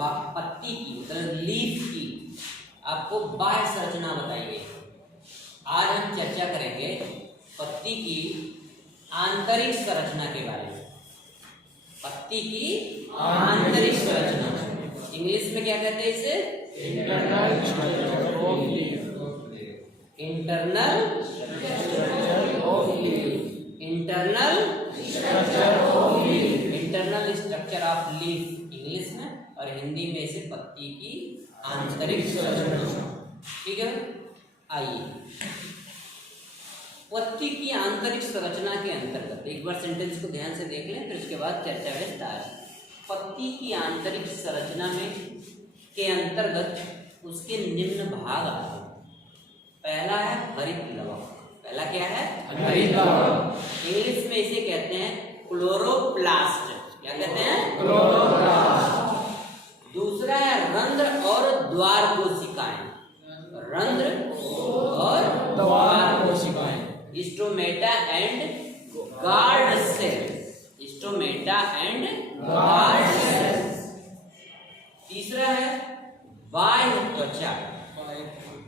पत्ती की मतलब लीफ की आपको बाह्य संरचना बताइए। आज हम चर्चा करेंगे पत्ती की आंतरिक संरचना के बारे में। पत्ती की आंतरिक संरचना इंग्लिश में क्या कहते हैं इसे? Internal structure of leaf. Internal structure of leaf. Internal structure of leaf. Internal structure of leaf English में, और हिंदी में इसे पत्ती की आंतरिक संरचना। ठीक है, आइए पत्ती की आंतरिक संरचना के अंतर्गत एक बार सेंटेंस को ध्यान से देख लें, फिर उसके बाद चर्चा विस्तार। पत्ती की आंतरिक संरचना में के अंतर्गत उसके निम्न भाग आते हैं। पहला है हरित लवक। पहला क्या है? हरित लवक। इंग्लिश में इसे कहते हैं क्लोरोप्लास्ट। क्या कहते हैं? क्लोरोप्लास्ट। दूसरा है रंध्र और द्वार कोशिकाएं। रंध्र और द्वार कोशिकाएं, stomata and guard cell. Stomata and guard cell. तीसरा है बाह्य त्वचा।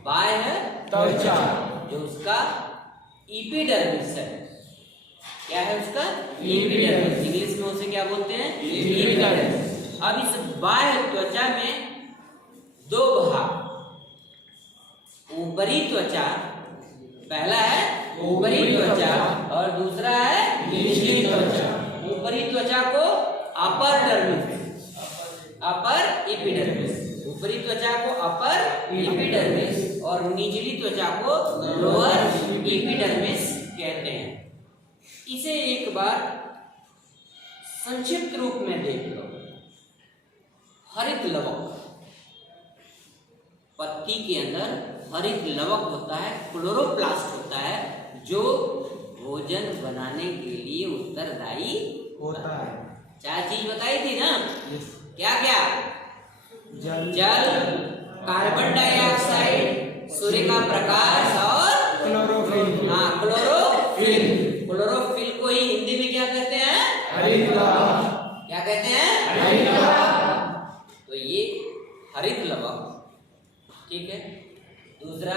बाह्य त्वचा जो उसका एपिडर्मिस है। क्या है उसका? एपिडर्मिस। इंग्लिश में उसे क्या बोलते हैं? एपिडर्मिस। अब इस बाह्य त्वचा में दो भाग, ऊपरी त्वचा, पहला है ऊपरी त्वचा और दूसरा है निचली त्वचा। ऊपरी त्वचा को अपर डर्मिस, अपर एपिडर्मिस। ऊपरी त्वचा को अपर एपिडर्मिस और निचली त्वचा को लोअर एपिडर्मिस कहते हैं। इसे एक बार संक्षिप्त रूप में देख लो। हरित लवक, पत्ती के अंदर हरित लवक होता है, क्लोरोप्लास्ट होता है, जो भोजन बनाने के लिए उत्तरदायी होता है। चार चीज बताई थी ना? क्या क्या? जल, कार्बन डाइऑक्साइड, सूर्य का प्रकाश और क्लोरोफिल। हाँ, क्लोरोफिल। क्लोरोफिल को ही हिंदी में क्या कहते हैं? हरित लवक। क्या कहते हैं? हरित लवक। तो ये हरित लवक, ठीक है। दूसरा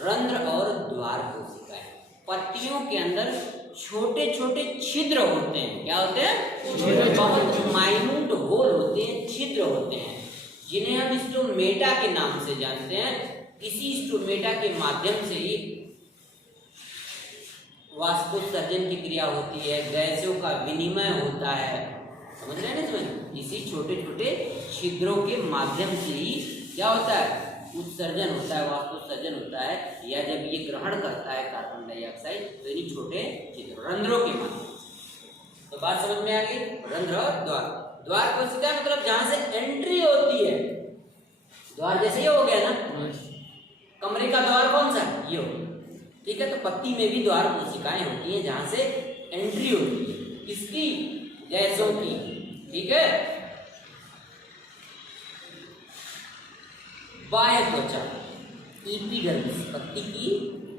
रंध्र और द्वार कोशिकाएं। पत्तियों के अंदर छोटे छोटे छिद्र होते हैं। क्या होते हैं? बहुत माइन्यूट होल होते हैं, छिद्र होते हैं, जिन्हें हम स्टोमेटा के नाम से जानते हैं। इसी स्टोमेटा के माध्यम से ही वाष्पोत्सर्जन की क्रिया होती है, गैसों का विनिमय होता है। समझ रहे हैं ना? समझ, इसी छोटे छोटे छिद्रों के माध्यम से ही क्या होता है? उत्सर्जन होता है, वाष्पोत्सर्जन होता है, या जब ये ग्रहण करता है कार्बन डाइऑक्साइड तो इन्हीं छोटे छिद्र रंध्रों के माध्यम से। तो बात समझ में आ गई? रंध्र और द्वार। द्वार कोशिका मतलब जहां से एंट्री होती है। द्वार जैसे ये हो गया ना, कमरे का द्वार कौन सा? ये हो, ठीक है। तो पत्ती में भी द्वार कोशिकाएं होती हैं जहां से एंट्री होती है, किसकी? गैसों की। ठीक है। बाह्य त्वचा, एपिडर्मिस, पत्ती की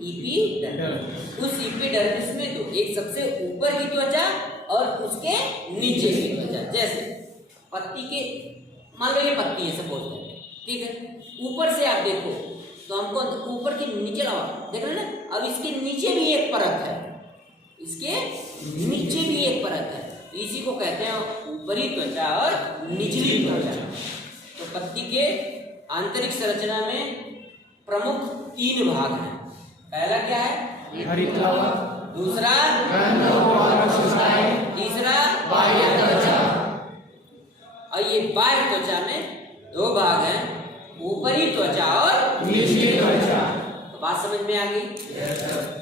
एपिडर्मिस। उस एपिडर्मिस में दो, एक सबसे ऊपर की त्वचा और उसके नीचे की त्वचा। जैसे पत्ती के, मान लो ये पत्ती है सपोज, ठीक है। ऊपर से आप देखो तो हमको ऊपर के नीचे लाओ, देख रहे हैं ना? अब इसके नीचे भी एक परत है, इसके नीचे भी एक परत है। तो इसी को कहते हैं ऊपरी त्वचा और निचली त्वचा। तो पत्ती के आंतरिक संरचना में प्रमुख तीन भाग हैं। पहला क्या है? हरित लवक। दूसरा रंध्र और द्वार कोशिकाएं। तीसरा बाह्य त्वचा। और ये बाह्य त्वचा में दो भाग हैं, ऊपरी त्वचा और निचली त्वचा। तो बात समझ में आ गई?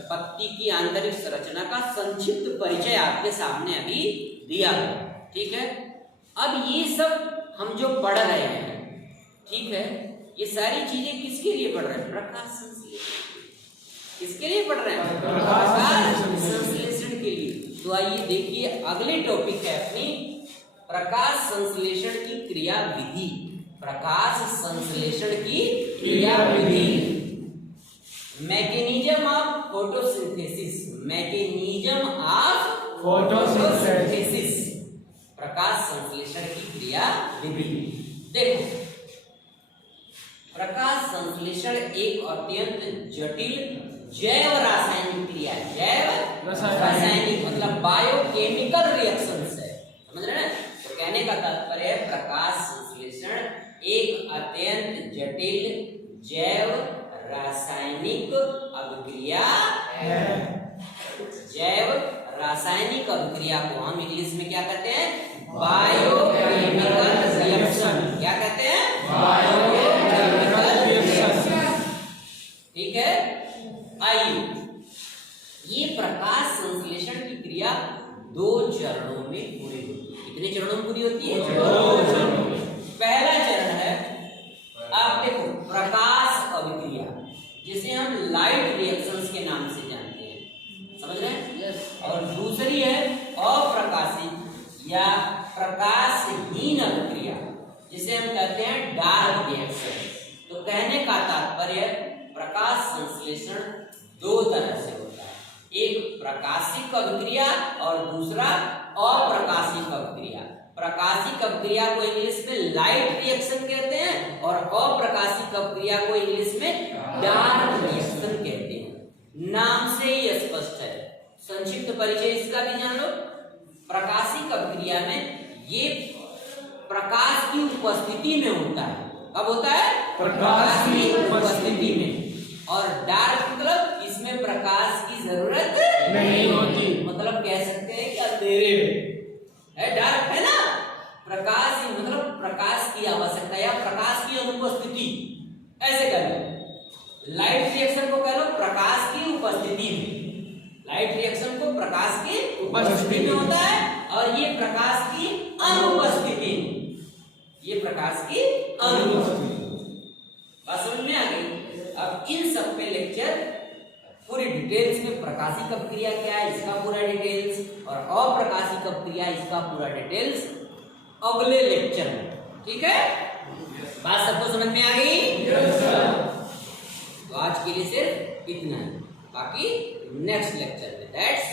पत्ती की आंतरिक संरचना का संक्षिप्त परिचय आपके सामने अभी दिया है, ठीक है। अब ये सब हम जो पढ़ रहे हैं, ठीक है, ये सारी चीजें किसके लिए पढ़ रहे हैं? प्रकाश संश्लेषण। किसके लिए पढ़ रहे हैं? प्रकाश संश्लेषण के लिए। तो आइए देखिए, अगले टॉपिक है अपनी प्रकाश संश्लेषण की क्रिया विधि। प्रकाश संश्लेषण की क्रिया विधि, mechanism of photosynthesis. Mechanism of photosynthesis, प्रकाश संश्लेषण की क्रिया विधि। देखो, प्रकाश संश्लेषण एक अत्यंत जटिल जैव रासायनिक क्रिया है। जैव रासायनिक मतलब बायोकेमिकल रिएक्शंस है, समझ रहे हैं? तो कहने का तात्पर्य है प्रकाश संश्लेषण एक अत्यंत जटिल जैव रासायनिक अभिक्रिया है। जैव रासायनिक अभिक्रिया को हम इंग्लिश में क्या कहते हैं? Biochemical reaction. क्या कहते हैं? Biochemical reaction. ठीक है, आइए, ये प्रकाश संश्लेषण की क्रिया 2 चरणों में पूरी होती है। कितने चरणों में पूरी होती है? 2 चरणों में। पहला चरण है, आप देखो, प्रकाश अभिक्रिया, जिसे हम लाइट रिएक्शंस के नाम से जानते हैं, समझ रहे हैं? yes. और दूसरी है अप्रकाशित या प्रकाशहीन अभिक्रिया, जिसे हम कहते हैं डार्क रिएक्शन। तो कहने का तात्पर्य प्रकाश संश्लेषण 2 तरह से होता है, एक प्रकाशिक अभिक्रिया और दूसरा अप्रकाशिक अभिक्रिया। प्रकाशिक अभिक्रिया को इंग्लिश में लाइट रिएक्शन कहते हैं और अप्रकाशिक अभिक्रिया को इंग्लिश में डार्क रिएक्शन कहते हैं। नाम से ही स्पष्ट है, संक्षिप्त परिचय इसका भी जान लो। प्रकाशिक अभिक्रिया में ये प्रकाश की उपस्थिति में होता है। कब होता है? प्रकाश की उपस्थिति में। और डार्क मतलब इसमें प्रकाश की जरूरत नहीं होती, मतलब कह सकते हैं कि अंधेरे में है, डार्क है ना। प्रकाश मतलब प्रकाश की आवश्यकता या प्रकाश की अनुपस्थिति, ऐसे कह लो। लाइट रिएक्शन को कह लो प्रकाश की उपस्थिति में। लाइट रिएक्शन को प्रकाश की उपस्थिति में होता है और ये प्रकाश की अनुपस्थिति में, ये प्रकाश की अनुपस्थिति। बात समझ में आ गई? अब इन सब पे लेक्चर पूरी डिटेल्स में, प्रकाशिक अभिक्रिया क्या है इसका पूरा डिटेल्स और अप्रकाशिक अभिक्रिया इसका पूरा डिटेल्स अगले लेक्चर में। ठीक है, बात सबको समझ में आ गई? तो आज के लिए सिर्फ इतना ही, बाकी नेक्स्ट लेक्चर में। दैट्स